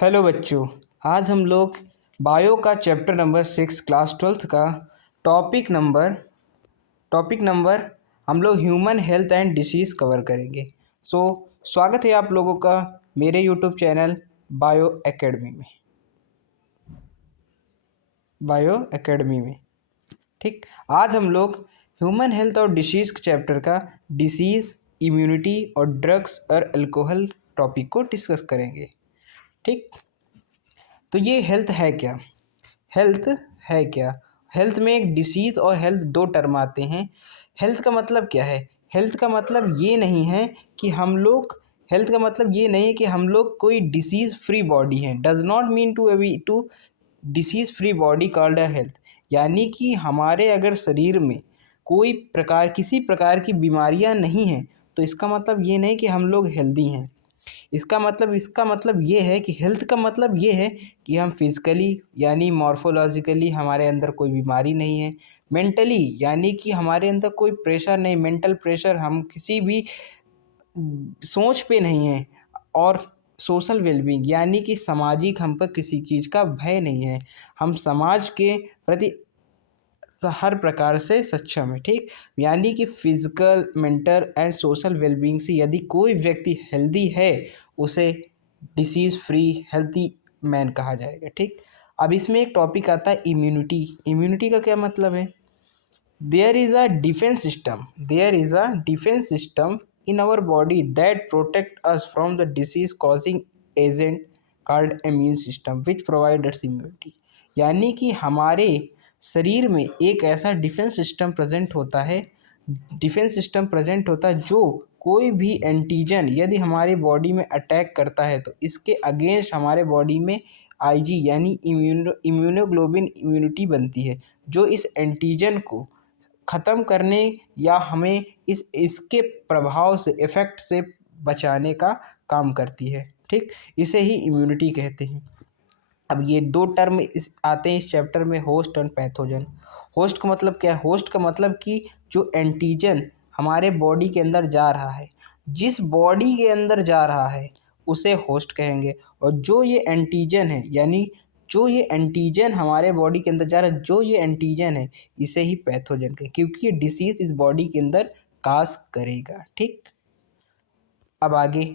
Hello बच्चों। आज हम लोग बायो का चैप्टर नंबर 6 क्लास 12th का टॉपिक नंबर हम लोग human health and disease cover करेंगे। सो स्वागत है आप लोगों का मेरे यूट्यूब चैनल बायो एकेडमी में। ठीक, आज हम लोग ह्यूमन हेल्थ और डिसीज़ चैप्टर का डिसीज़, इम्यूनिटी और ड्रग्स और अल्कोहल टॉपिक को डिस्कस करेंगे। ठीक, तो ये हेल्थ है क्या? हेल्थ है क्या? हेल्थ में एक डिसीज़ और हेल्थ दो टर्म आते हैं। हेल्थ का मतलब क्या है? हेल्थ का मतलब ये नहीं है कि हम लोग हेल्थ का मतलब ये नहीं है कि हम लोग कोई डिसीज़ फ्री बॉडी हैं। Does not mean to disease free body called a health. यानी कि हमारे अगर शरीर में किसी प्रकार की बीमारियां नहीं हैं तो इसका मतलब ये नहीं कि हम लोग हेल्दी हैं। इसका मतलब ये है कि हेल्थ का मतलब ये है कि हम फिज़िकली यानी मॉर्फोलॉजिकली हमारे अंदर कोई बीमारी नहीं है। मेंटली यानी कि हमारे अंदर कोई प्रेशर नहीं, मेंटल प्रेशर हम किसी भी सोच पे नहीं है। और सोशल वेलबींग यानी कि सामाजिक हम पर किसी चीज़ का भय नहीं है। हम समाज के प्रति हर प्रकार से सक्षम है। ठीक, यानी कि physical, mental and social wellbeing से यदि कोई व्यक्ति हेल्दी है उसे डिसीज़ फ्री हेल्थी मैन कहा जाएगा। ठीक, अब इसमें एक टॉपिक आता है इम्यूनिटी। इम्यूनिटी का क्या मतलब है? There is a defense system in our body that protect us from the disease causing agent called immune system which provide us immunity। यानी कि हमारे शरीर में एक ऐसा डिफेंस सिस्टम प्रेजेंट होता है जो कोई भी एंटीजन यदि हमारी बॉडी में अटैक करता है तो इसके अगेंस्ट हमारे बॉडी में आईजी यानी इम्यूनोग्लोबिन इम्यूनिटी बनती है, जो इस एंटीजन को ख़त्म करने या हमें इसके प्रभाव से, इफ़ेक्ट से बचाने का काम करती है। ठीक, इसे ही इम्यूनिटी कहते हैं। अब ये दो टर्म आते हैं इस चैप्टर में, होस्ट और पैथोजन। होस्ट का मतलब क्या है? होस्ट का मतलब कि जो एंटीजन हमारे बॉडी के अंदर जा रहा है, जिस बॉडी के अंदर जा रहा है उसे होस्ट कहेंगे। और जो ये एंटीजन है यानी जो ये एंटीजन हमारे बॉडी के अंदर जा रहा है, जो ये एंटीजन है इसे ही पैथोजन कहें, क्योंकि ये डिसीज़ इस बॉडी के अंदर काज करेगा। ठीक, अब आगे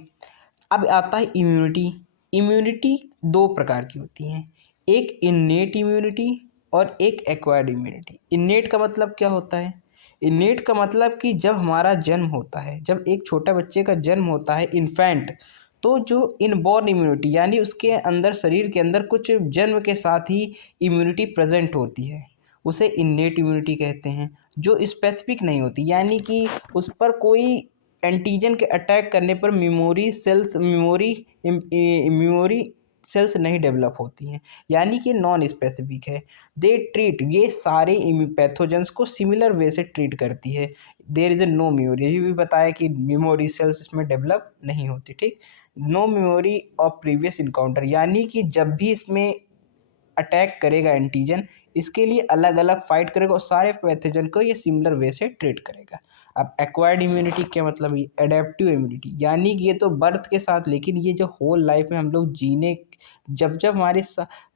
अब आता है इम्यूनिटी। इम्यूनिटी दो प्रकार की होती हैं, एक इन्नेट इम्यूनिटी और एक एक्वायर्ड इम्यूनिटी। इन्नेट का मतलब क्या होता है? इन्नेट का मतलब कि जब हमारा जन्म होता है, जब एक छोटा बच्चे का जन्म होता है, इन्फेंट, तो जो इनबॉर्न इम्यूनिटी यानी उसके अंदर, शरीर के अंदर कुछ जन्म के साथ ही इम्यूनिटी प्रेजेंट होती है, उसे इन्नेट इम्यूनिटी कहते हैं। जो स्पेसिफिक नहीं होती यानी कि उस पर कोई एंटीजन के अटैक करने पर मेमोरी सेल्स नहीं डेवलप होती हैं, यानी कि नॉन स्पेसिफिक है। ये सारे पैथोजेंस को सिमिलर वे से ट्रीट करती है। There is a no memory, ये भी बताया कि मेमोरी सेल्स इसमें डेवलप नहीं होती। ठीक, no memory of previous encounter यानी कि जब भी इसमें अटैक करेगा एंटीजन, इसके लिए अलग अलग फाइट करेगा और सारे पैथोजन को ये सिमिलर वे से ट्रीट करेगा। अब एक्वायर्ड इम्यूनिटी क्या मतलब? ये एडेप्टिव इम्यूनिटी, यानी कि ये तो बर्थ के साथ, लेकिन ये जो होल लाइफ में हम लोग जब जब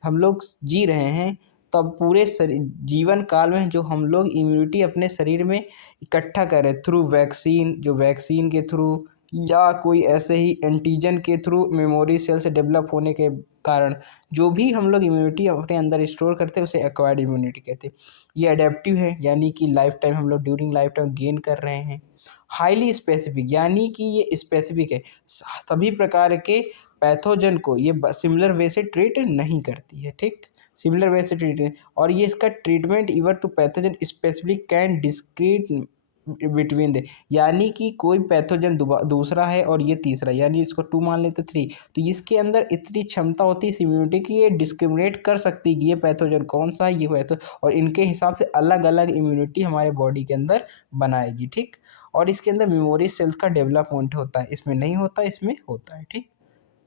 हम लोग जी रहे हैं तब पूरे जीवन काल में जो हम लोग इम्यूनिटी अपने शरीर में इकट्ठा करें थ्रू वैक्सीन, जो वैक्सीन के थ्रू या कोई ऐसे ही एंटीजन के थ्रू मेमोरी सेल से डेवलप होने के कारण जो भी हम लोग इम्यूनिटी अपने अंदर स्टोर करते हैं उसे एक्वायर्ड इम्यूनिटी कहते हैं। ये अडेप्टिव है यानी कि लाइफ टाइम हम लोग ड्यूरिंग लाइफ टाइम गेन कर रहे हैं। हाईली स्पेसिफिक यानी कि ये स्पेसिफिक है, सभी प्रकार के पैथोजन को ये सिमिलर वे से ट्रीट नहीं करती है। ठीक, सिमिलर वे से ट्रीट, और ये इसका treatment ever to pathogen specific can discrete between they, यानी कि कोई पैथोजन दूसरा है और ये तीसरा, यानी इसको 2 मान लेते 3, तो इसके अंदर इतनी क्षमता होती है इस इम्यूनिटी की, ये डिस्क्रिमिनेट कर सकती है कि ये पैथोजन कौन सा है, ये पैथो, और इनके हिसाब से अलग अलग इम्यूनिटी हमारे बॉडी के अंदर बनाएगी। ठीक, और इसके अंदर मेमोरी सेल्स का डेवलपमेंट होता है, इसमें नहीं होता, इसमें होता है। ठीक,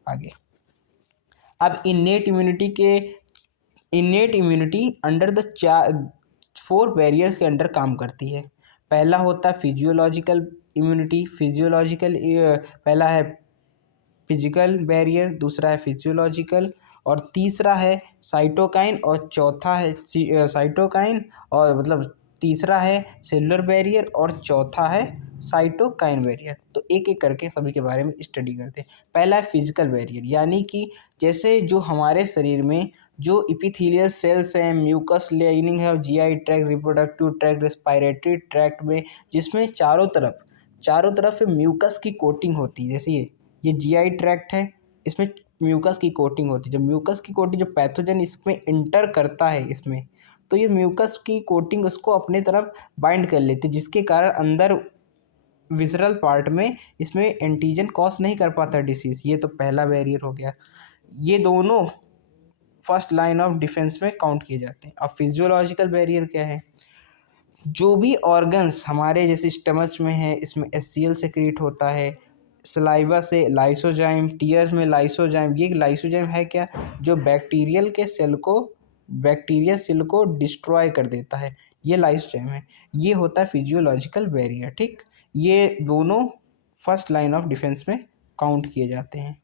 आगे अब innate immunity under the 4 barriers के अंडर काम करती है। पहला होता है फिजियोलॉजिकल इम्यूनिटी। पहला है फिजिकल बैरियर, दूसरा है फिजियोलॉजिकल, और तीसरा है साइटोकाइन, और चौथा है साइटोकाइन, और मतलब तीसरा है सेलुलर बैरियर, और चौथा है साइटोकाइन बैरियर। तो एक एक करके सभी के बारे में स्टडी करते हैं। पहला है फिजिकल बैरियर, यानी कि जैसे जो हमारे शरीर में जो इपिथेलियल सेल्स हैं, म्यूकस लाइनिंग है, GI tract, reproductive tract, respiratory tract में, जिसमें चारों तरफ म्यूकस की कोटिंग होती है। जैसे ये जीआई ट्रैक्ट है, इसमें म्यूकस की कोटिंग होती है। जब म्यूकस की कोटिंग, जो पैथोजन इसमें इंटर करता है इसमें, तो ये म्यूकस की कोटिंग उसको अपने तरफ बाइंड कर लेती है, जिसके कारण अंदर विजरल पार्ट में इसमें एंटीजन कॉज नहीं कर पाता डिसीज। ये तो पहला बैरियर हो गया। ये दोनों फर्स्ट लाइन ऑफ डिफेंस में काउंट किए जाते हैं। अब फिजियोलॉजिकल बैरियर क्या है? जो भी ऑर्गन्स हमारे जैसे स्टमच में है, इसमें एचसीएल सेक्रेट होता है, सलाइवा से लाइसोजाइम, टीयर्स में लाइसोजाइम। ये लाइसोजाइम है क्या? जो बैक्टीरिया सेल को डिस्ट्रॉय कर देता है, ये लाइसोजाइम है। ये होता है फिजियोलॉजिकल बैरियर। ठीक, ये दोनों फर्स्ट लाइन ऑफ डिफेंस में काउंट किए जाते हैं।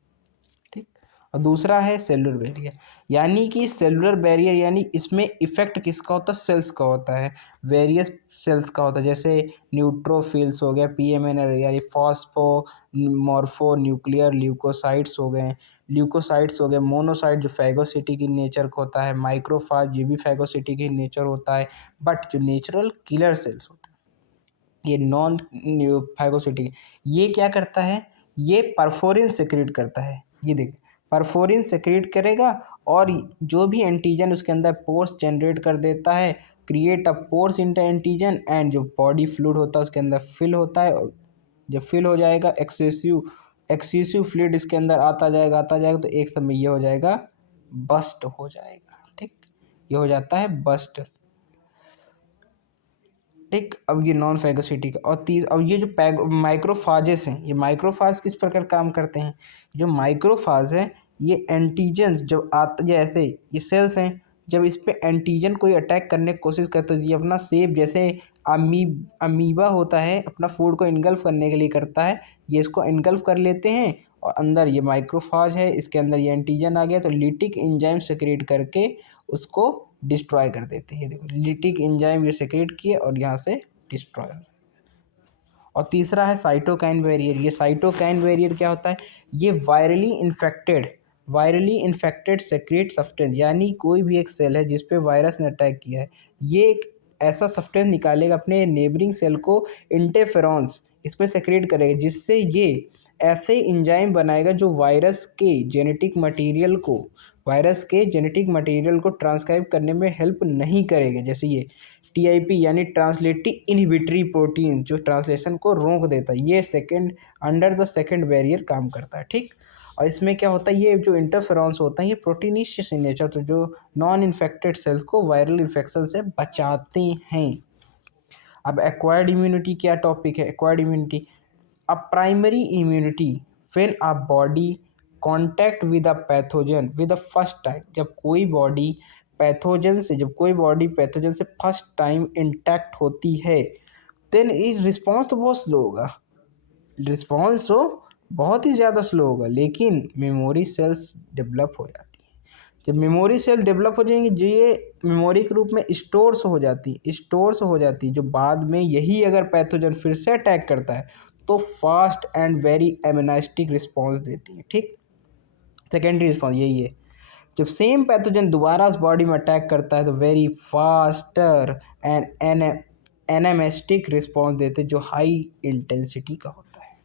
ठीक, और दूसरा है सेलुलर बैरियर, यानी कि सेलुलर बैरियर यानी इसमें इफेक्ट किसका होता है? सेल्स का होता है, वेरियस सेल्स का होता है। जैसे न्यूट्रोफिल्स हो गया, पीएमएन यानी फॉस्फो मॉर्फो न्यूक्लियर ल्यूकोसाइट्स हो गए, मोनोसाइट जो फैगोसिटी की नेचर का होता है, माइक्रोफाज ये भी फैगोसिटी की नेचर होता है। बट जो नेचुरल किलर सेल्स होते हैं, ये नॉन फैगोसिटिक, ये क्या करता है? ये परफोरिन सेक्रेट करता है। ये देखिए, परफोरिन सेक्रेट करेगा, और जो भी एंटीजन उसके अंदर पोर्स जनरेट कर देता है, create a pores into antigen, and जो बॉडी फ्लूइड होता है उसके अंदर फिल होता है। और जब फिल हो जाएगा, एक्सेसिव फ्लूइड इसके अंदर आता जाएगा, तो एक समय ये हो जाएगा, बस्ट हो जाएगा। ठीक, ये हो जाता है बस्ट। ठीक, अब ये नॉन फैगोसिटिक, और अब ये जो माइक्रोफाजेस हैं, ये माइक्रोफाज किस प्रकार काम करते हैं? जो माइक्रोफाज है, ये एंटीजन जब आते, जैसे ये सेल्स हैं, जब इस पे एंटीजन कोई अटैक करने की कोशिश करते हैं, तो ये अपना सेप, जैसे अमीबा होता है, अपना फूड को इनगल्फ करने के लिए करता है, ये इसको इनगल्फ कर लेते हैं, और अंदर ये माइक्रोफाज है, इसके अंदर ये एंटीजन आ गया, तो लिटिक एंजाइम सेक्रेट करके उसको डिस्ट्रॉय कर देते हैं। ये देखो, लिटिक एंजाइम ये सेक्रेट किए और यहाँ से डिस्ट्रॉय। और तीसरा है साइटोकाइन बैरियर। ये साइटोकाइन बैरियर क्या होता है? ये वायरली इन्फेक्टेड सेक्रेट सब्सटेंस, यानी कोई भी एक सेल है जिस पे वायरस ने अटैक किया है, ये एक ऐसा सब्सटेंस निकालेगा अपने नेबरिंग सेल को, इंटरफेरॉन्स इस पर सेक्रेट करेगा, जिससे ये ऐसे इंजाइम बनाएगा जो वायरस के जेनेटिक मटेरियल को ट्रांसक्राइब करने में हेल्प नहीं करेंगे। जैसे ये टीआईपी यानी ट्रांसलेटिव इनहिबिटरी प्रोटीन, जो ट्रांसलेशन को रोक देता है, ये अंडर द सेकंड बैरियर काम करता है। ठीक, और इसमें क्या होता है? ये जो इंटरफेरॉन्स होता है, ये प्रोटीनिशियस इन नेचर, तो जो नॉन इन्फेक्टेड सेल्स को वायरल इन्फेक्शन से बचाते हैं। अब एक्वायर्ड इम्यूनिटी क्या टॉपिक है? Acquired immunity, a primary immunity when a body contact with a pathogen with the first time. जब कोई बॉडी पैथोजन से फर्स्ट टाइम इंटैक्ट होती है, देन इस रिस्पॉन्स तो बहुत स्लो होगा, रिस्पॉन्स तो बहुत ही ज़्यादा स्लो होगा, लेकिन मेमोरी सेल्स डेवलप हो जाती है। जब मेमोरी सेल डेवलप हो जाएंगी, जो ये मेमोरी के रूप में स्टोर्स हो जाती, जो बाद में यही अगर पैथोजन फिर से अटैक करता है, तो फास्ट एंड वेरी एमनास्टिक रिस्पॉन्स देती है। ठीक, सेकेंडरी रिस्पॉन्स यही है, जब सेम पैथोजन दोबारा उस बॉडी में अटैक करता है, तो वेरी फास्टर एंड एनामेस्टिक रिस्पॉन्स देते हैं, जो हाई इंटेंसिटी का होता है।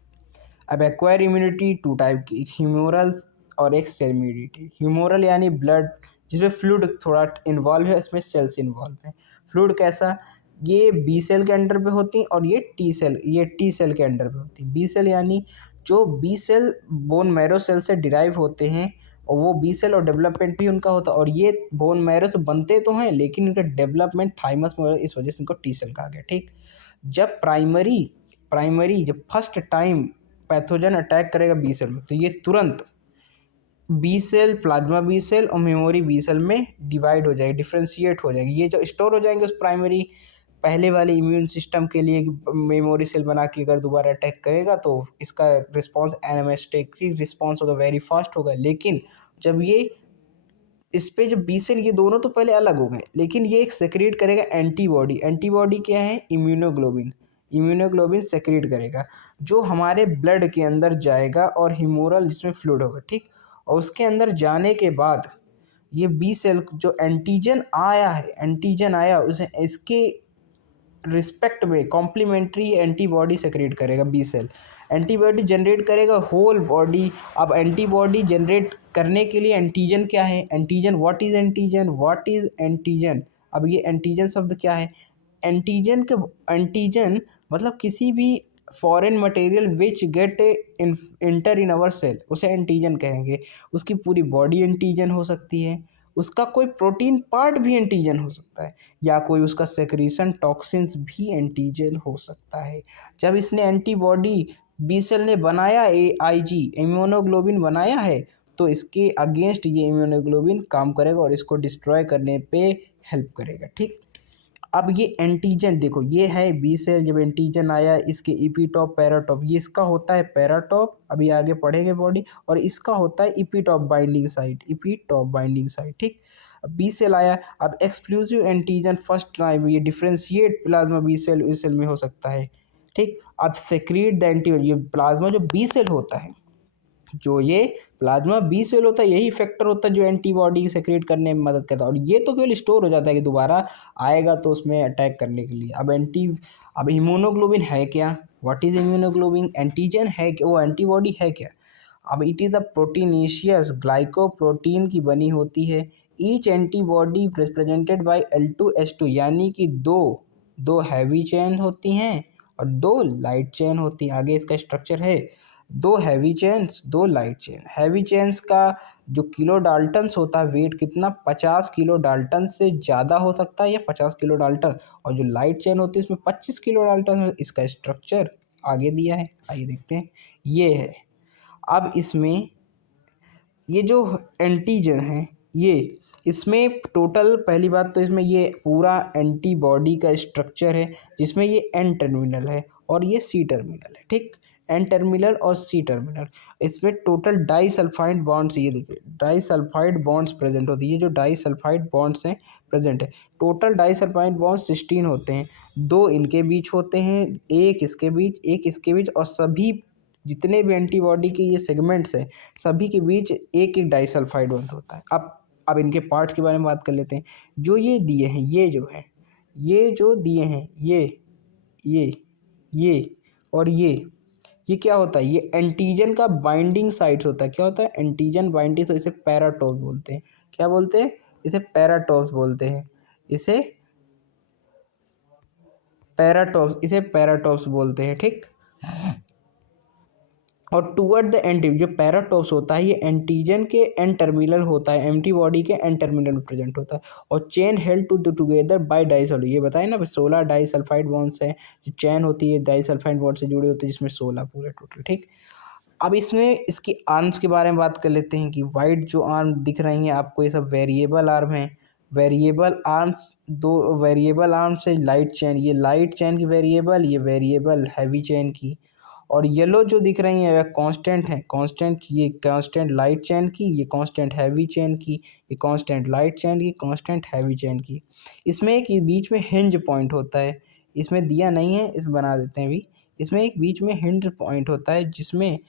अब एक्वायर इम्यूनिटी टू टाइप की, एक ह्यूमोरल और एक सेल इम्यूनिटी। ह्यूमोरल यानी ब्लड, जिसमें फ्लूइड थोड़ा इन्वॉल्व है, इसमें सेल्स इन्वॉल्व है। फ्लूइड कैसा? ये बी सेल के अंडर पे होती हैं, और ये टी सेल के अंडर पे होती है। बी सेल यानी जो B cell bone marrow cell से डिराइव होते हैं, और वो बी सेल और डेवलपमेंट भी उनका होता है, और ये बोन मैरो से बनते तो हैं, लेकिन इनका डेवलपमेंट थाइमस में, इस वजह से इनको टी सेल कहा गया। ठीक, जब प्राइमरी जब फर्स्ट टाइम पैथोजन अटैक करेगा बी सेल में, तो ये तुरंत B cell, plasma B cell और मेमोरी बी सेल में डिवाइड हो जाएगी, डिफ्रेंशिएट हो जाएगी। ये जो स्टोर हो जाएंगे उस प्राइमरी पहले वाले इम्यून सिस्टम के लिए मेमोरी सेल बना के अगर दोबारा अटैक करेगा तो इसका रिस्पॉन्स एनामेस्टिक रिस्पॉन्स होगा, वेरी फास्ट होगा। लेकिन जब ये इस पे जो बी सेल, ये दोनों तो पहले अलग हो गए, लेकिन ये एक सेक्रेट करेगा एंटीबॉडी। एंटीबॉडी क्या है? इम्यूनोग्लोबिन। इम्यूनोग्लोबिन सेक्रेट करेगा जो हमारे ब्लड के अंदर जाएगा और ह्यूमोरल जिसमें फ्लूइड होगा, ठीक। और उसके अंदर जाने के बाद ये बी सेल जो एंटीजन आया उसे इसके रिस्पेक्ट में कॉम्प्लीमेंट्री एंटीबॉडी सेक्रेट करेगा बी सेल। एंटीबॉडी जनरेट करेगा होल बॉडी। अब एंटीबॉडी जनरेट करने के लिए एंटीजन क्या है? Antigen, what is antigen? अब ये एंटीजन शब्द क्या है? एंटीजन मतलब किसी भी foreign material which get enter in our cell, उसे एंटीजन कहेंगे। उसकी पूरी बॉडी एंटीजन हो सकती है, उसका कोई प्रोटीन पार्ट भी एंटीजन हो सकता है, या कोई उसका सेक्रीशन टॉक्सिन्स भी एंटीजन हो सकता है। जब इसने एंटीबॉडी बी सेल ने बनाया, AIG इम्यूनोग्लोबिन बनाया है, तो इसके अगेंस्ट ये इम्यूनोग्लोबिन काम करेगा और इसको डिस्ट्रॉय करने पे हेल्प करेगा, ठीक। अब ये एंटीजन देखो, ये है बी सेल, जब एंटीजन आया इसके इपीटॉप पैराटॉप, ये इसका होता है पैराटॉप, अभी आगे पढ़ेंगे बॉडी, और इसका होता है इपीटॉप बाइंडिंग साइट, इपीटॉप बाइंडिंग साइट, ठीक। अब बी सेल आया, अब एक्सक्लूसिव एंटीजन फर्स्ट टाइम ये डिफ्रेंशिएट प्लाज्मा बी सेल में हो सकता है, ठीक। अब सेक्रीट द एंटीबॉडी, ये प्लाज्मा जो बी सेल होता है, जो ये प्लाज्मा बी सेल होता है, यही फैक्टर होता है जो एंटीबॉडी सेक्रेट करने में मदद करता है। और ये तो केवल स्टोर हो जाता है कि दोबारा आएगा तो उसमें अटैक करने के लिए। अब इम्यूनोग्लोबिन है क्या? What is immunoglobulin? एंटीजन है कि वो एंटीबॉडी है क्या? अब it is a proteinaceous glycoprotein की बनी होती है। Each antibody represented by L2H2, यानी कि दो दो हैवी चेन होती हैं और दो लाइट चेन होती हैं। आगे इसका स्ट्रक्चर है, दो हैवी चेन्स, दो लाइट चेन। हैवी चेन्स का जो किलो डाल्टन्स होता है वेट कितना, 50 किलो डाल्टन से ज़्यादा हो सकता है या 50 किलो डाल्टन, और जो लाइट चेन होती है इसमें 25 किलो डाल्टन है। इसका स्ट्रक्चर आगे दिया है, आइए देखते हैं। ये है, अब इसमें ये जो एंटीजन है, ये इसमें टोटल, पहली बात तो इसमें ये पूरा एंटीबॉडी का स्ट्रक्चर है जिसमें ये एन टर्मिनल है और ये सी टर्मिनल है, ठीक। एन टर्मिनल और सी टर्मिनल, इसमें टोटल डाई सल्फाइड बॉन्ड्स, ये देखिए डाई सल्फाइड बॉन्ड्स प्रेजेंट होती है। ये जो डाई सल्फाइड बॉन्ड्स हैं प्रेजेंट है, टोटल डाई सल्फाइड बॉन्ड्स 16 होते हैं। दो इनके बीच होते हैं, एक इसके बीच, एक इसके बीच, और सभी जितने भी एंटीबॉडी के ये सेगमेंट्स हैं सभी के बीच एक एक डाइसल्फाइड बॉन्ड होता है। अब इनके पार्ट्स के बारे में बात कर लेते हैं। जो ये दिए हैं, ये जो है, ये जो दिए हैं, ये और ये क्या होता है? ये एंटीजन का बाइंडिंग साइट्स होता है। क्या होता है? एंटीजन बाइंडिंग, तो इसे पैराटोप्स बोलते हैं। क्या बोलते हैं? इसे पैराटोप्स बोलते हैं। इसे पैराटोप्स बोलते हैं, ठीक। और टूवर्ड द एंटी, जो पैराटोप्स होता है ये एंटीजन के एन टर्मिनल होता है, एंटीबॉडी के एन टर्मिनल में प्रेजेंट होता है। और chain held together by disulphide, ये बताए ना 16 डाइसल्फाइड बॉन्ड्स हैं, जो चेन होती है डाइसल्फाइड बॉन्ड से जुड़ी होती है, जिसमें 16 पूरे टोटल, ठीक। अब इसमें इसकी आर्म्स के बारे में बात कर लेते हैं कि वाइट जो आर्म दिख रही हैं आपको, ये सब वेरिएबल आर्म हैं। वेरिएबल आर्म्स, दो वेरिएबल आर्म्स है लाइट चेन, ये लाइट चेन की वेरिएबल, ये वेरिएबल हैवी चेन की। और येलो जो दिख रही है वह कांस्टेंट है, कांस्टेंट, ये कांस्टेंट लाइट चेन की, ये कांस्टेंट हैवी चेन की, ये कांस्टेंट लाइट चेन की, कांस्टेंट हैवी चेन की। इसमें एक बीच में हिंज पॉइंट होता है, इसमें दिया नहीं है, इस बना देते हैं अभी। इसमें एक बीच में हिंज पॉइंट होता है जिसमें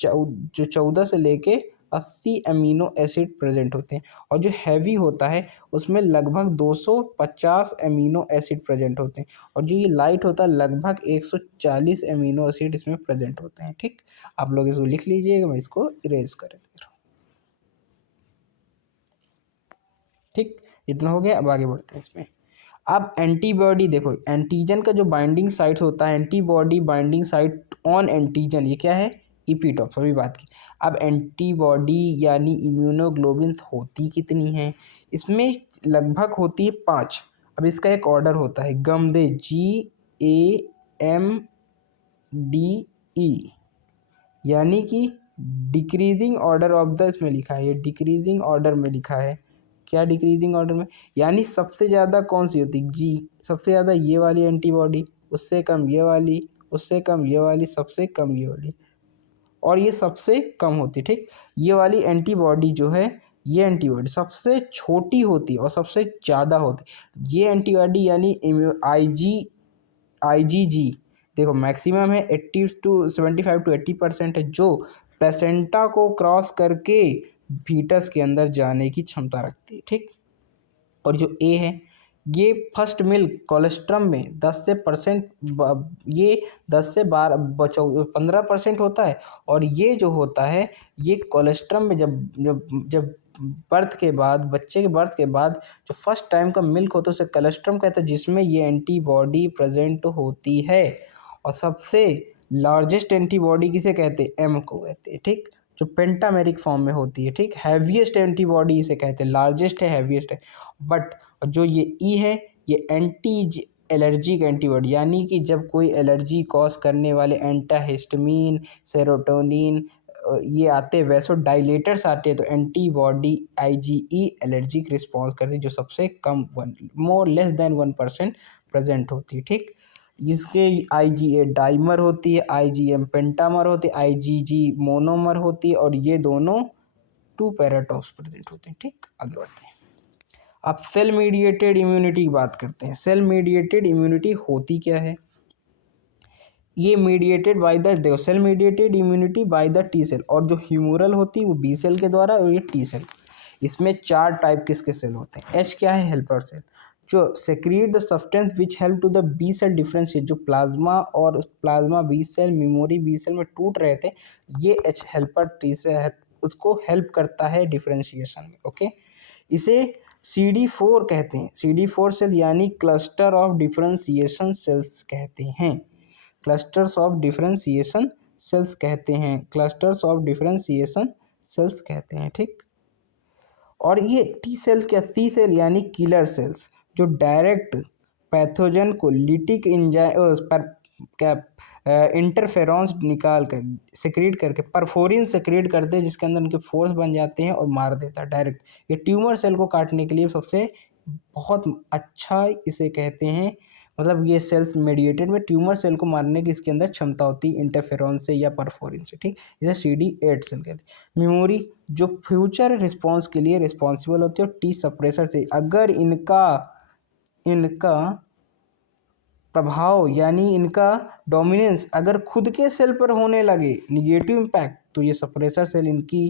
जो 14 से लेके 80 अमीनो एसिड प्रेजेंट होते हैं। और जो हैवी होता है उसमें लगभग 250 अमीनो एसिड प्रेजेंट होते हैं। और जो ये लाइट होता है लगभग 140 अमीनो एसिड इसमें प्रेजेंट होते हैं, ठीक। आप लोग इसको लिख लीजिएगा, मैं इसको इरेज कर दे रहा हूँ, ठीक। इतना हो गया, अब आगे बढ़ते हैं इसमें। अब एंटीबॉडी देखो, एंटीजन का जो बाइंडिंग साइट होता है, antibody binding site on antigen, ये क्या है? इपीटॉप, अभी बात की। अब एंटीबॉडी यानी इम्यूनोग्लोबिन्स होती कितनी हैं? इसमें लगभग होती है 5। अब इसका एक ऑर्डर होता है, गमदे GAMDE, यानी कि डिक्रीजिंग ऑर्डर ऑफ द, इसमें लिखा है, ये डिक्रीजिंग ऑर्डर में लिखा है क्या डिक्रीजिंग ऑर्डर में, यानी सबसे ज़्यादा कौन सी होती है, जी, सबसे ज़्यादा ये वाली एंटीबॉडी, उससे कम ये वाली, उससे कम ये वाली, सबसे कम ये वाली, और ये सबसे कम होती है। ठीक, ये वाली एंटीबॉडी जो है, ये एंटीबॉडी सबसे छोटी होती है और सबसे ज़्यादा होती है। ये एंटीबॉडी यानी आईजीजी, देखो मैक्सिमम है 80 टू 75 टू 80% है, जो प्लेसेंटा को क्रॉस करके फीटस के अंदर जाने की क्षमता रखती है। ठीक, और जो ए है, ये फर्स्ट मिल्क कोलेस्ट्रम में 10 से परसेंट, ये 10 से 12 15% होता है। और ये जो होता है, ये कोलेस्ट्रम में जब जब जब बर्थ के बाद, बच्चे के बर्थ के बाद जो फर्स्ट टाइम का मिल्क होता है उसे कोलेस्ट्रम कहते हैं, जिसमें ये एंटीबॉडी प्रेजेंट होती है। और सबसे लार्जेस्ट एंटीबॉडी किसे कहते हैं, एम को कहते हैं। ठीक, जो पेंटामेरिक फॉर्म में होती है। ठीक, हैवीएस्ट एंटीबॉडी इसे कहते हैं, लार्जेस्ट है, हैवीएस्ट है। बट जो ये ई है, ये एंटी एलर्जिक एंटीबॉडी, यानी कि जब कोई एलर्जी कॉज करने वाले एंटाहिस्टामिन, सेरोटोनिन ये आते हैं, वैसो डायलेटर्स आते हैं, तो एंटीबॉडी आईजीई एलर्जिक रिस्पॉन्स करती है, जो सबसे कम मोर लेस देन 1% प्रेजेंट होती है। ठीक, इसके आईजीए डाइमर होती है, आईजीएम पेंटामर होती है, आईजीजी मोनोमर होती है, और ये दोनों 2 पैराटॉप्स प्रेजेंट होते हैं। ठीक, आगे बढ़ते हैं। अब सेल मीडिएटेड इम्यूनिटी की बात करते हैं। सेल मीडिएटेड इम्यूनिटी होती क्या है, ये मीडिएटेड बाय द, देखो cell mediated immunity by the T cell, और जो ह्यूमरल होती है वो बी सेल के द्वारा, और ये टी सेल। इसमें 4 टाइप किसके सेल होते हैं। एच क्या है, हेल्पर सेल, जो secrete the substance which help to the B cell differentiate, जो प्लाज्मा और plasma B cell, memory B cell में टूट रहे थे, ये एच हेल्पर टी सेल उसको हेल्प करता है डिफरेंशिएशन में। ओके, इसे CD4 कहते हैं, CD4 सेल, यानी क्लस्टर ऑफ डिफरेंशिएशन सेल्स कहते हैं, क्लस्टर्स ऑफ डिफरेंशिएशन सेल्स कहते हैं, क्लस्टर्स ऑफ डिफरेंशिएशन सेल्स कहते हैं। ठीक, और ये टी सेल क्या, सी सेल यानी किलर सेल्स, जो डायरेक्ट पैथोजन को लिटिक इंजाइम पर क्या इंटरफेरॉन्स निकाल कर सिक्रीट करके परफोरिन सिक्रीट करते हैं, जिसके अंदर उनके फोर्स बन जाते हैं और मार देता है डायरेक्ट। ये ट्यूमर सेल को काटने के लिए सबसे बहुत अच्छा इसे कहते हैं, मतलब ये सेल्स मेडिएटेड में ट्यूमर सेल को मारने की इसके अंदर क्षमता होती है इंटरफेरॉन से या परफोरिन से। ठीक, इसे CD8 सेल कहते हैं। मेमोरी, जो फ्यूचर रिस्पॉन्स के लिए रिस्पॉन्सिबल होती है, और टी सप्रेसर से, अगर इनका इनका प्रभाव यानी इनका डोमिनेंस अगर खुद के सेल पर होने लगे, निगेटिव इम्पैक्ट, तो ये सप्रेसर सेल इनकी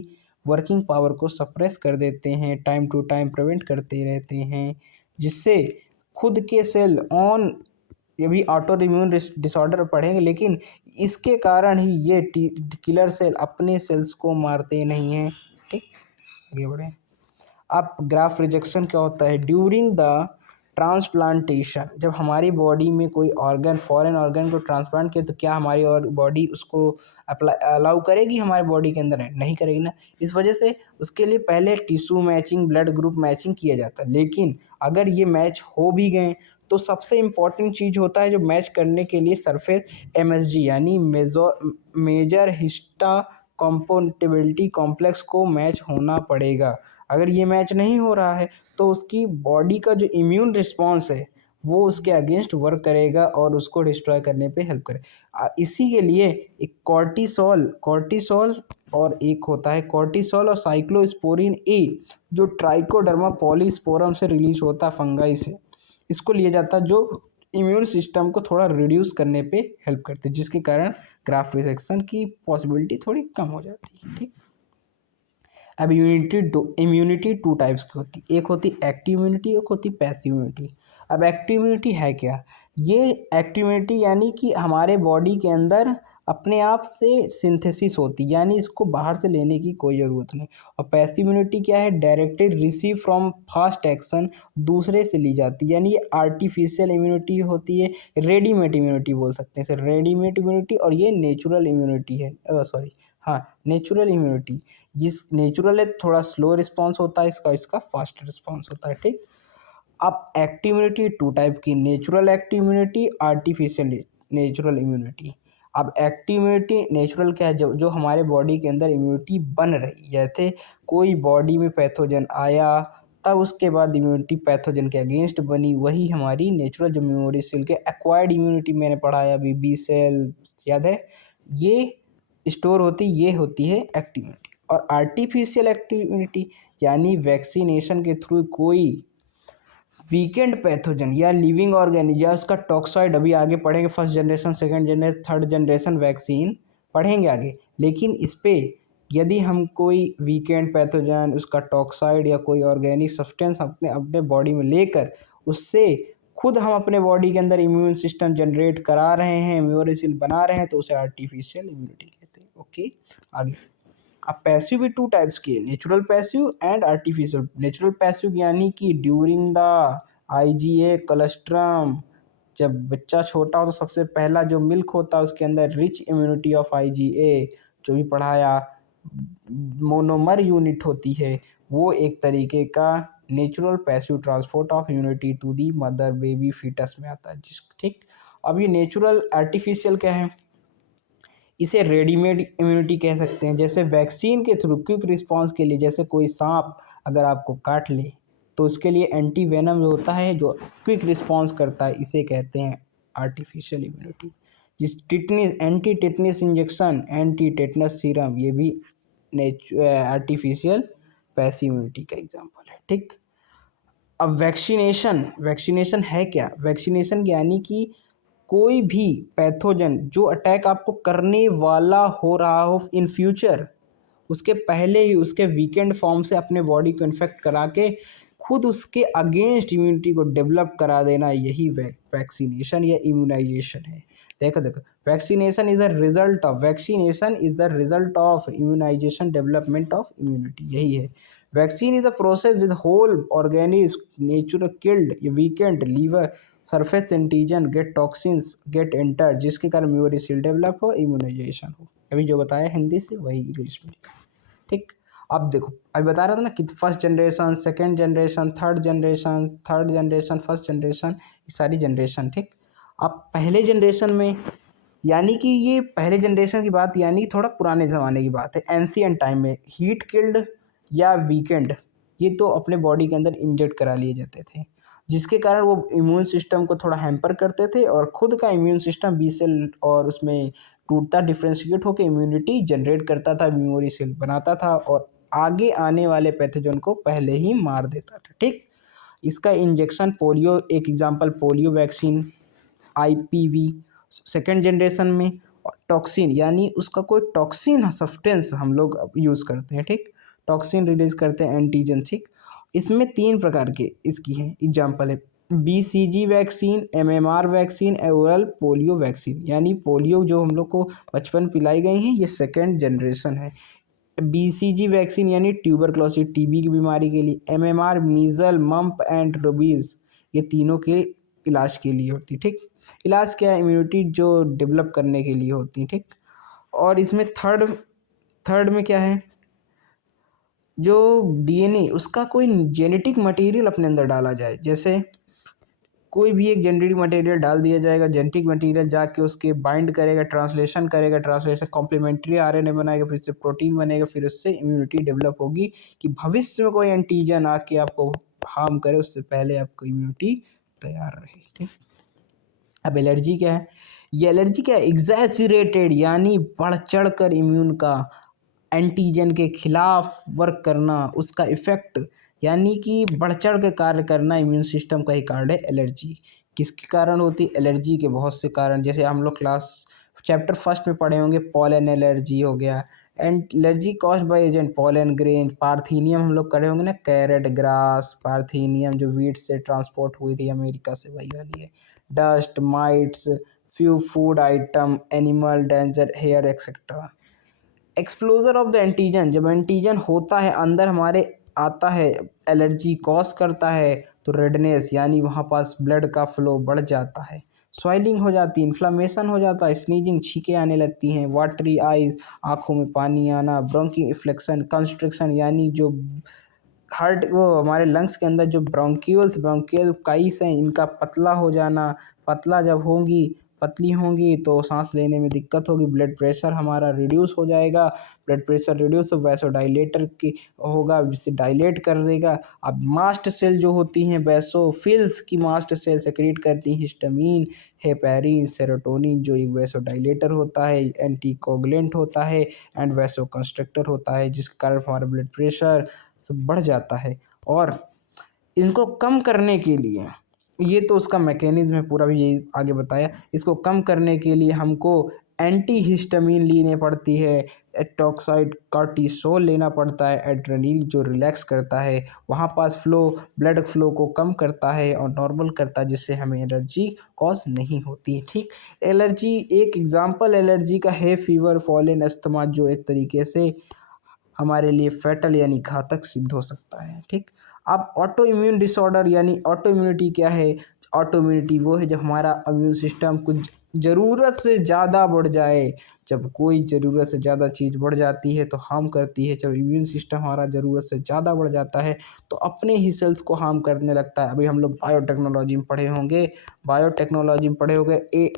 वर्किंग पावर को सप्रेस कर देते हैं, टाइम टू टाइम प्रिवेंट करते रहते हैं, जिससे खुद के सेल ऑन, ये भी ऑटो इम्यून डिसऑर्डर पढ़ेंगे, लेकिन इसके कारण ही ये किलर सेल अपने सेल्स को मारते नहीं हैं। ठीक, आगे बढ़े। अब ग्राफ्ट रिजेक्शन क्या होता है, ड्यूरिंग द ट्रांसप्लांटेशन, जब हमारी बॉडी में कोई ऑर्गन, फॉरेन ऑर्गन को ट्रांसप्लांट किया, तो क्या हमारी और बॉडी उसको अलाउ करेगी, हमारे बॉडी के अंदर है, नहीं करेगी ना। इस वजह से उसके लिए पहले tissue matching, blood group matching किया जाता है। लेकिन अगर ये मैच हो भी गए, तो सबसे इम्पॉर्टेंट चीज़ होता है जो मैच करने के लिए सरफेस MSG यानी मेजर हिस्टा कंपोनेबिलिटी कॉम्प्लेक्स को मैच होना पड़ेगा। अगर ये मैच नहीं हो रहा है, तो उसकी बॉडी का जो इम्यून रिस्पॉन्स है वो उसके अगेंस्ट वर्क करेगा और उसको डिस्ट्रॉय करने पे हेल्प करेगा। इसी के लिए एक कॉर्टिसोल और एक होता है कॉर्टिसोल और साइक्लोस्पोरिन ए, जो ट्राइकोडर्मा पॉलीस्पोरम से रिलीज होता है, फंगाई से, इसको लिया जाता है, जो इम्यून सिस्टम को थोड़ा रिड्यूस करने पे हेल्प करते हैं, जिसके कारण ग्राफ्ट रिजेक्शन की पॉसिबिलिटी थोड़ी कम हो जाती है। ठीक, अब इम्यूनिटी 2 टाइप्स की होती है, एक होती एक्टिव इम्यूनिटी, एक होती पैसिव इम्यूनिटी। अब एक्टिव इम्यूनिटी है क्या, ये एक्टिव इम्यूनिटी यानी कि हमारे बॉडी के अंदर अपने आप से सिंथेसिस होती है, यानी इसको बाहर से लेने की कोई ज़रूरत नहीं। और पैसिव इम्यूनिटी क्या है, directed receive from fast action, दूसरे से ली जाती है, यानी ये आर्टिफिशियल इम्यूनिटी होती है, रेडीमेड इम्यूनिटी बोल सकते हैं इसे, रेडीमेड इम्यूनिटी, और ये नेचुरल इम्यूनिटी है, सॉरी हाँ, नेचुरल इम्यूनिटी। जिस नेचुरल है थोड़ा स्लो रिस्पॉन्स होता है इसका, इसका फास्ट रिस्पॉन्स होता है। ठीक, अब एक्टिव इम्यूनिटी 2 टाइप की, natural active immunity, artificial natural immunity. अब एक्टिव इम्यूनिटी नेचुरल क्या है, जो हमारे बॉडी के अंदर इम्यूनिटी बन रही है, जैसे कोई बॉडी में पैथोजन आया, तब उसके बाद इम्यूनिटी पैथोजन के अगेंस्ट बनी, वही हमारी नेचुरल जो मेमोरी सेल के एक्वायर्ड इम्यूनिटी मैंने पढ़ाया अभी, बी सेल याद है, ये स्टोर होती, ये होती है एक्टिव इम्यूनिटी। और आर्टिफिशियल एक्टिव इम्यूनिटी यानी वैक्सीनेशन के थ्रू कोई वीकेंड पैथोजन या लिविंग ऑर्गेनिज्म या उसका टॉक्साइड, अभी आगे पढ़ेंगे, first generation, second generation, third generation vaccine पढ़ेंगे आगे, लेकिन इस पे यदि हम कोई वीकेंड पैथोजन, उसका टॉक्साइड या कोई ऑर्गेनिक सब्सटेंस अपने अपने बॉडी में लेकर उससे खुद हम अपने बॉडी के अंदर इम्यून सिस्टम जनरेट करा रहे हैं, इम्यून सेल बना रहे हैं, तो उसे आर्टिफिशियल इम्यूनिटी कहते हैं। ओके, आगे। अब पैसिव भी टू टाइप्स की है, natural passive and artificial. Natural passive यानी कि ड्यूरिंग द आईजीए कलस्ट्रम, जब बच्चा छोटा हो तो सबसे पहला जो मिल्क होता है उसके अंदर रिच इम्यूनिटी ऑफ आईजीए, जो भी पढ़ाया, मोनोमर यूनिट होती है, वो एक तरीके का natural passive transport of immunity to the mother baby foetus में आता है जिस, ठीक। अब ये नेचुरल आर्टिफिशियल क्या है, इसे रेडीमेड इम्यूनिटी कह सकते हैं। जैसे वैक्सीन के थ्रू क्विक रिस्पांस के लिए, जैसे कोई सांप अगर आपको काट ले तो उसके लिए एंटी वेनम जो होता है जो क्विक रिस्पांस करता है, इसे कहते हैं आर्टिफिशियल इम्यूनिटी। जिस tetanus, anti tetanus injection, anti tetanus serum, ये भी आर्टिफिशियल पैसिव इम्यूनिटी का एग्जाम्पल है, ठीक। अब वैक्सीनेशन, वैक्सीनेशन है क्या, वैक्सीनेशन यानी कि कोई भी पैथोजन जो अटैक आपको करने वाला हो रहा हो इन फ्यूचर, उसके पहले ही उसके वीकेंड फॉर्म से अपने बॉडी को इन्फेक्ट करा के खुद उसके अगेंस्ट इम्यूनिटी को डेवलप करा देना, यही वैक्सीनेशन या इम्यूनाइजेशन है। देखो देखो, vaccination is the result of, vaccination is the result of immunization development of immunity, यही है। Vaccine is the process with whole organism natural killed weakened live or surface antigen get toxins get enter, जिसके कारण immunity cell develop हो, immunization हो। अभी जो बताया हिंदी से वही इंग्लिश में लिखा, ठीक। अब देखो, अभी बता रहा था ना कि first generation, second generation, third generation, third generation, first generation, ये सारी जनरेशन, ठीक। अब पहले जनरेशन में, यानी कि ये पहले जनरेशन की बात यानी थोड़ा पुराने ज़माने की बात है, एंशियंट टाइम में हीट किल्ड या वीकेंड, ये तो अपने बॉडी के अंदर इंजेक्ट करा लिए जाते थे, जिसके कारण वो इम्यून सिस्टम को थोड़ा हैम्पर करते थे और खुद का इम्यून सिस्टम बी सेल और उसमें टूटता, डिफ्रेंशिएट होकर इम्यूनिटी जनरेट करता था, मेमोरी सेल बनाता था और आगे आने वाले पैथोजन को पहले ही मार देता था, ठीक। इसका इंजेक्शन पोलियो, एक example polio vaccine, IPv second generation में, टॉक्सिन यानी उसका कोई टॉक्सिन सब्सटेंस हम लोग यूज़ करते हैं, ठीक, टॉक्सिन रिलीज करते हैं एंटीजन, ठीक। इसमें तीन प्रकार के इसकी हैं एग्जांपल है, BCG vaccine, MMR vaccine, oral polio vaccine. यानी पोलियो जो हम लोग को बचपन पिलाई गई हैं, ये सेकेंड जनरेशन है। बीसीजी वैक्सीन यानी ट्यूबरक्लोसिस टीबी की बीमारी के लिए, एमएमआर मीजल मम्प एंड रोबीज, ये तीनों के इलाज के लिए होती, ठीक। इलाज क्या है, इम्यूनिटी जो डेवलप करने के लिए होती, ठीक। और इसमें थर्ड थर्ड में क्या है, जो डीएनए उसका कोई जेनेटिक मटेरियल अपने अंदर डाला जाए, जैसे कोई भी एक जेनेटिक मटेरियल डाल दिया जाएगा, जेनेटिक मटेरियल जाके उसके बाइंड करेगा, ट्रांसलेशन करेगा, ट्रांसलेशन कॉम्प्लीमेंट्री आरएनए बनाएगा, फिर से प्रोटीन बनेगा, फिर उससे इम्यूनिटी डेवलप होगी कि भविष्य में कोई एंटीजन आके आपको हार्म करे उससे पहले आपको इम्यूनिटी तैयार रहे, ठीक। अब एलर्जी क्या है, ये एलर्जी क्या है, एग्जैजरेटेड यानी बढ़ चढ़ कर इम्यून का एंटीजन के खिलाफ वर्क करना, उसका इफेक्ट यानी कि बढ़ चढ़ के कार्य करना इम्यून सिस्टम का ही कारण है एलर्जी। किसके कारण होती है एलर्जी, के बहुत से कारण, जैसे हम लोग क्लास चैप्टर फर्स्ट में पढ़े होंगे, पॉलन एलर्जी हो गया, and allergy caused by agent, pollen grain, parthenium हम लोग करे होंगे ना, कैरेट ग्रास, पार्थीनियम जो वीट से ट्रांसपोर्ट हुई थी अमेरिका से, वही वाली है, dust mites, few food item, animal dander hair etcetera. Exposure of the antigen, जब एंटीजन होता है अंदर हमारे आता है, एलर्जी कॉज करता है, तो रेडनेस यानी वहाँ पास ब्लड का फ्लो बढ़ जाता है, स्वेलिंग हो जाती है, इन्फ्लामेशन हो जाता है, स्नीजिंग छींकें आने लगती हैं, वाटरी आइज आँखों में पानी आना, ब्रोंकी इफ्लेक्शन, कंस्ट्रिक्शन यानी जो हार्ट वो हमारे लंग्स के अंदर जो ब्रोंक्यूल्स ब्रोंकियल काइस हैं इनका पतला हो जाना, पतला जब होंगी, पतली होंगी तो सांस लेने में दिक्कत होगी, ब्लड प्रेशर हमारा रिड्यूस हो जाएगा, ब्लड प्रेशर रिड्यूस हो वैसोडाइलेटर की होगा जिससे डायलेट कर देगा। अब मास्ट सेल जो होती हैं बेसोफिल्स की मास्ट सेल सेक्रेट करती हैं हिस्टामिन, हेपेरिन, सेरोटोनिन जो एक वैसोडाइलेटर होता है, एंटीकोगुलेंट होता है एंड वैसोकंस्ट्रक्टर होता है, जिसके कारण हमारा ब्लड प्रेशर सब बढ़ जाता है। और इनको कम करने के लिए, ये तो उसका मैकेनिज्म है पूरा, भी यही आगे बताया। इसको कम करने के लिए हमको एंटी हिस्टामिन लेने पड़ती है, एटॉक्साइड कार्टिसोल लेना पड़ता है, एड्रेनलिन जो रिलैक्स करता है, वहाँ पास ब्लड फ्लो को कम करता है और नॉर्मल करता है, जिससे हमें एलर्जी कॉज नहीं होती। ठीक, एलर्जी एक एग्जांपल एलर्जी का है फीवर, फॉलन, अस्थमा, जो एक तरीके से हमारे लिए फैटल यानी घातक सिद्ध हो सकता है। ठीक, अब ऑटो इम्यून डिसऑर्डर यानी ऑटो इम्यूनिटी क्या है? ऑटो इम्यूनिटी वो है जब हमारा इम्यून सिस्टम कुछ ज़रूरत से ज़्यादा बढ़ जाए, जब कोई ज़रूरत से ज़्यादा चीज़ बढ़ जाती है तो हार्म करती है। जब इम्यून सिस्टम हमारा ज़रूरत से ज़्यादा बढ़ जाता है तो अपने ही सेल्स को हार्म करने लगता है। अभी हम लोग बायोटेक्नोलॉजी में पढ़े होंगे,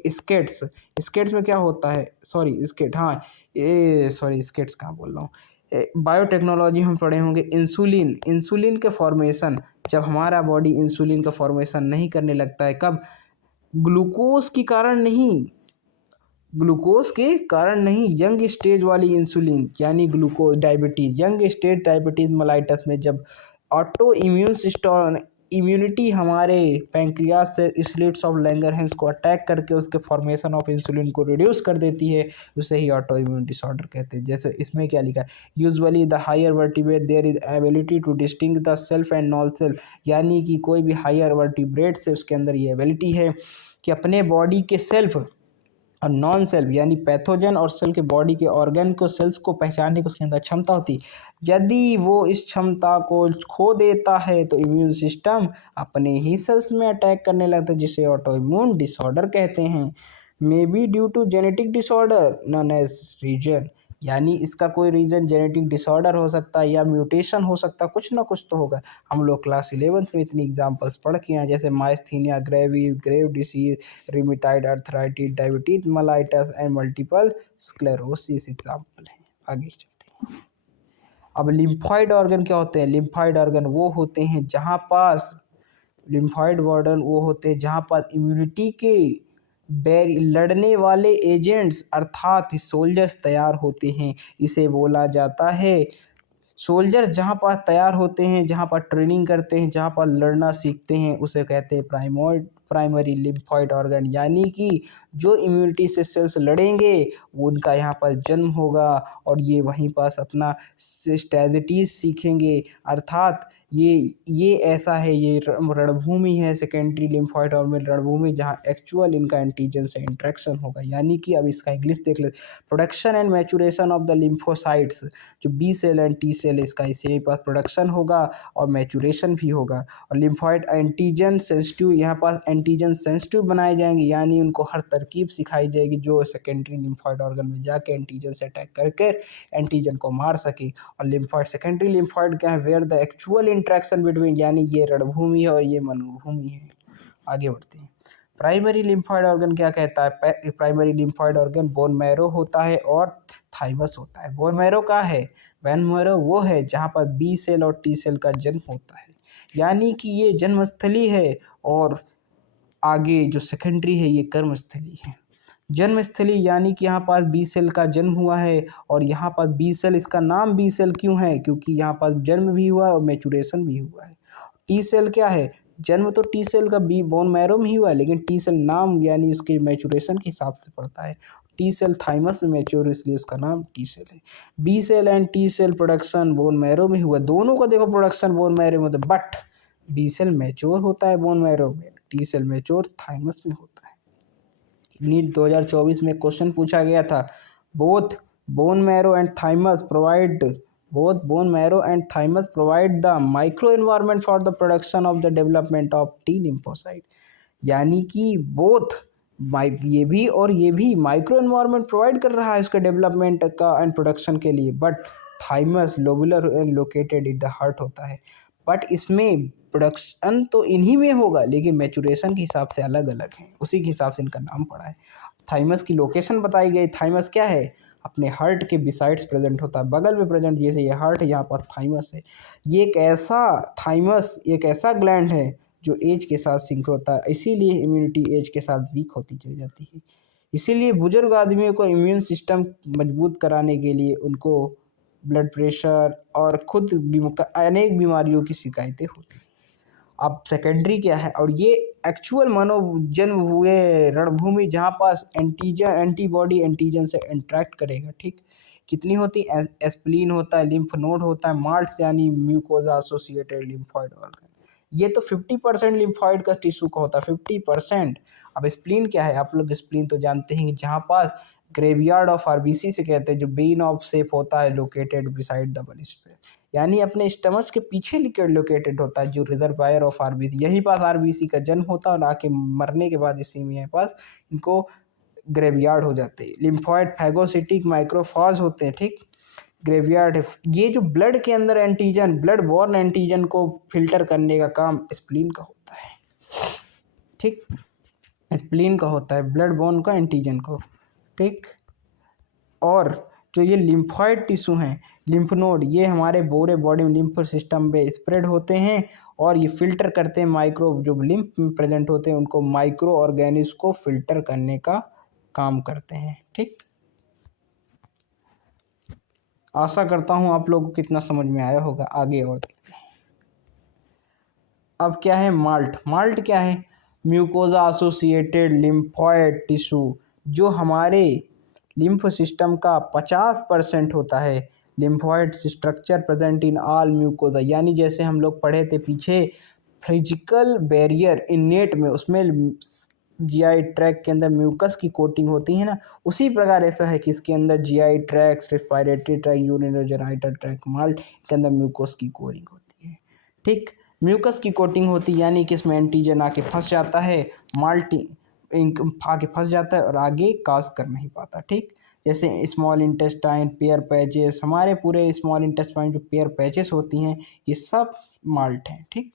स्केट्स। स्केट्स में क्या होता है, सॉरी स्केट, हाँ ये सॉरी स्केट्स कहाँ बोल रहा हूँ, बायोटेक्नोलॉजी हम पढ़े होंगे इंसुलिन। इंसुलिन के फॉर्मेशन, जब हमारा बॉडी इंसुलिन का फॉर्मेशन नहीं करने लगता है, कब? ग्लूकोज के कारण नहीं, ग्लूकोज के कारण नहीं, यंग स्टेज वाली इंसुलिन यानी glucose diabetes, young stage diabetes mellitus में जब ऑटो इम्यून सिस्टम इम्यूनिटी हमारे पैंक्रियास से स्लिट्स ऑफ लैंगरहैंस को अटैक करके उसके फॉर्मेशन ऑफ इंसुलिन को रिड्यूस कर देती है, उसे ही ऑटो इम्यून डिसऑर्डर कहते हैं। जैसे इसमें क्या लिखा है, usually the higher vertebrate there is ability to distinguish the self and non self, यानी कि कोई भी हायर वर्टिब्रेट से उसके अंदर ये एबिलिटी है कि अपने बॉडी के सेल्फ और नॉन सेल्फ यानी पैथोजन और सेल के बॉडी के ऑर्गन को सेल्स को पहचानने की उसके अंदर क्षमता होती है। यदि वो इस क्षमता को खो देता है तो इम्यून सिस्टम अपने ही सेल्स में अटैक करने लगता है, जिसे ऑटो इम्यून डिसऑर्डर कहते हैं। May be due to genetic disorder non age reason, यानी इसका कोई रीज़न जेनेटिक डिसऑर्डर हो सकता है या म्यूटेशन हो सकता है, कुछ ना कुछ तो होगा। हम लोग क्लास 11th में इतनी एग्जांपल्स पढ़ के हैं, जैसे myasthenia gravis, grave disease, rheumatoid arthritis, diabetes mellitus and multiple sclerosis example है। आगे चलते हैं। अब लिम्फॉइड ऑर्गन क्या होते हैं? लिम्फॉइड ऑर्गन वो होते हैं जहाँ पास लिम्फॉइड वार्डन वो होते हैं जहाँ पर इम्यूनिटी के लड़ने वाले एजेंट्स अर्थात सोल्जर्स तैयार होते हैं। इसे बोला जाता है, सोल्जर्स जहाँ पर तैयार होते हैं, जहाँ पर ट्रेनिंग करते हैं, जहाँ पर लड़ना सीखते हैं, उसे कहते हैं प्राइमरी लिम्फॉइड ऑर्गन, यानी कि जो इम्यूनिटी से सेल्स लड़ेंगे वो उनका यहाँ पर जन्म होगा और ये वहीं पास अपना स्ट्रेटजीज सीखेंगे। अर्थात ये ऐसा है, ये रणभूमि है सेकेंडरी लिम्फॉइड ऑर्गन रणभूमि, जहाँ एक्चुअल इनका एंटीजन से इंट्रैक्शन होगा। यानी कि अब इसका इंग्लिश देख ले, production and maturation of the lymphocytes, जो B cell and T cell, इसका इसी पास प्रोडक्शन होगा और मैचुरेशन भी होगा। और लिम्फॉइड एंटीजन सेंसिटिव, यहाँ पास एंटीजन सेंसिटिव बनाए जाएंगे, यानी उनको हर तरकीब सिखाई जाएगी जो सेकेंडरी लिम्फॉइड ऑर्गन में जाके एंटीजन से अटैक करके एंटीजन को मार सके। और लिम्फॉइड सेकेंडरी लिम्फॉइड क्या है? Where the actual interaction between, यानी ये रणभूमि है और ये मनोभूमि है। आगे बढ़ते हैं। प्राइमरी लिम्फॉइड ऑर्गन क्या कहता है? Primary lymphoid organ bone marrow होता है और थाइमस होता है। बोन मैरो का है, बोन मैरो वो है जहाँ पर बी सेल और टी सेल का जन्म होता है, यानी कि ये जन्मस्थली है। और आगे जो सेकेंडरी है ये कर्मस्थली है। जन्मस्थली यानी कि यहाँ पास बी सेल का जन्म हुआ है और यहाँ पर बी सेल, इसका नाम बी सेल क्यों है? क्योंकि यहाँ पर जन्म भी हुआ है और मैचुरेशन भी हुआ है। टी सेल क्या है? जन्म तो टी सेल का बी बोन मैरो में ही हुआ है, लेकिन टी सेल नाम यानी उसके मैचुरेशन के हिसाब से पड़ता है। टी सेल थाइमस में मैच्योर, इसलिए उसका नाम टी सेल है। B cell and T cell production bone marrow में हुआ, दोनों का देखो प्रोडक्शन बोन मैरो में, बट बी सेल मैच्योर होता है बोन मैरो में, टी सेल मैच्योर थाइमस में होता है। नीट 2024 में क्वेश्चन पूछा गया था, both bone marrow and thymus provide the micro environment for the production of the development of T lymphocyte, यानी कि बोथ ये भी और ये भी माइक्रो एनवायरनमेंट प्रोवाइड कर रहा है उसके डेवलपमेंट का एंड प्रोडक्शन के लिए, but thymus lobular and located in the heart होता है। बट इसमें प्रोडक्शन तो इन्हीं में होगा, लेकिन मैचुरेशन के हिसाब से अलग अलग है, उसी के हिसाब से इनका नाम पड़ा है। थाइमस की लोकेशन बताई गई। थाइमस क्या है? अपने हार्ट के बिसाइड्स प्रेजेंट होता है, बगल में प्रेजेंट, जैसे ये हार्ट है, यहाँ पर थाइमस है। ये एक ऐसा थाइमस एक ऐसा ग्लैंड है जो एज के साथ सिंक होता है, इसीलिए इम्यूनिटी एज के साथ वीक होती चली जाती है। इसीलिए बुजुर्ग आदमियों को इम्यून सिस्टम मजबूत कराने के लिए उनको ब्लड प्रेशर और खुद अनेक बीमारियों की शिकायतें होती हैं। अब सेकेंडरी क्या है? और ये एक्चुअल मानो जन्म हुए रणभूमि जहाँ पास एंटीबॉडी एंटीजन से इंटरेक्ट करेगा, ठीक। कितनी होती? एस्प्लीन होता है, लिम्फ नोड होता है, मार्ट्स यानी म्यूकोजा एसोसिएटेड लिम्फोइड ऑर्गन। ये तो 50% लिम्फॉइड का टिश्यू का होता है, 50%। अब स्प्लीन क्या है? आप लोग स्प्लीन तो जानते हैं कि जहाँ पास ग्रेवयार्ड ऑफ आरबीसी से कहते हैं, जो बेन ऑफ शेप होता है, लोकेटेड बिसाइड द बल स्पेस, यानी अपने स्टमच के पीछे लोकेटेड होता है, जो रिजर्वायर ऑफ आरबीसी, यहीं पास आरबीसी का जन्म होता है और आके मरने के बाद इसी में पास इनको ग्रेवयार्ड हो जाते हैं। लिम्फॉइड फैगोसिटिक माइक्रोफाज होते हैं, ठीक। ग्रेवयार्ड, ये जो ब्लड के अंदर एंटीजन, ब्लड बॉर्न एंटीजन को फिल्टर करने का काम स्प्लीन का होता है, ठीक। स्प्लीन का होता है ब्लड बॉर्न का एंटीजन को, ठीक। और जो ये लिम्फॉइड टिश्यू हैं, लिम्फ नोड, ये हमारे पूरे बॉडी में लिम्फ सिस्टम में स्प्रेड होते हैं और ये फिल्टर करते हैं माइक्रो, जो लिम्फ में प्रेजेंट होते हैं उनको माइक्रो ऑर्गेनिज्म को फिल्टर करने का काम करते हैं, ठीक। आशा करता हूँ आप लोगों को कितना समझ में आया होगा। आगे और देखते हैं। अब क्या है माल्ट? माल्ट क्या है? म्यूकोजा एसोसिएटेड लिम्फॉइड टिश्यू, जो हमारे लिम्फ सिस्टम का 50% होता है। Lymphoid structure present in all mucosa, यानी जैसे हम लोग पढ़े थे पीछे फिजिकल बैरियर इनेट में, उसमें जीआई ट्रैक के अंदर म्यूकस की कोटिंग होती है ना, उसी प्रकार ऐसा है कि इसके अंदर GI tract, respiratory tract, urinogenital track, malt के अंदर म्यूकोस की कोटिंग होती है, ठीक। म्यूकस की कोटिंग होती, यानी कि इसमें एंटीजन आके फंस जाता है, माल्टी आके फंस जाता है और आगे काज कर नहीं पाता, ठीक। जैसे स्मॉल इंटेस्टाइन, पेयर पैचेस, हमारे पूरे स्मॉल इंटेस्टाइन जो पेयर पैचेस होती हैं, ये सब माल्ट हैं, ठीक।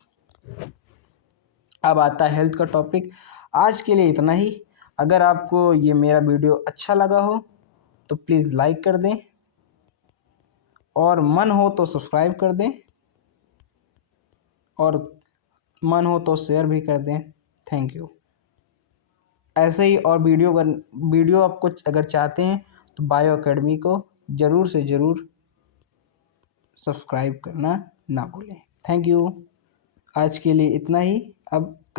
अब आता है हेल्थ का टॉपिक। आज के लिए इतना ही। अगर आपको ये मेरा वीडियो अच्छा लगा हो तो प्लीज़ लाइक कर दें, और मन हो तो सब्सक्राइब कर दें, और मन हो तो शेयर भी कर दें। Thank you. ऐसे ही और वीडियो आप कुछ अगर चाहते हैं तो बायो अकेडमी को ज़रूर से ज़रूर सब्सक्राइब करना ना भूलें। Thank you. आज के लिए इतना ही। अब